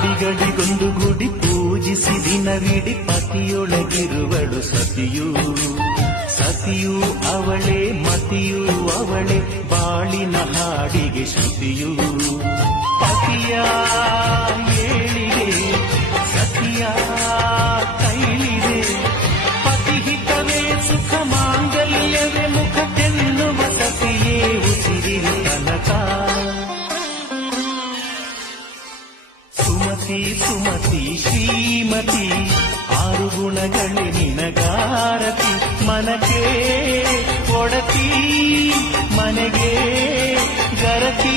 ಆಡಿಗಳಿಗೊಂದು ಗುಡಿ ಪೂಜಿಸಿ ದಿನವಿಡಿ ಪತಿಯೊಳಗಿರುವಳು ಸತಿಯು. ಸತಿಯು ಅವಳೇ ಮತಿಯು ಅವಳೇ ಬಾಳಿನ ಹಾಡಿಗೆ ಶ್ರುತಿಯು. ಪತಿಯ ಏಳಿಗೆ ಸತಿಯ ಕೈಲಿದೆ. ಪತಿಹಿತವೇ ಸುಖ ಮಾಂಗಲ್ಯವೇ ಮುಖಕ್ಕೆನ್ನುವ ಸತಿಯೇ ಉಸಿರಿನ ತನಕ. ಸುಮತಿ ಸುಮತಿ ಶ್ರೀಮತಿ ಆರು ಗುಣಗಳೇ ನಿನಗಾರತಿ. ಮನಕ್ಕೆ ಒಡತಿ ಮನೆಗೆ ಗರತಿ.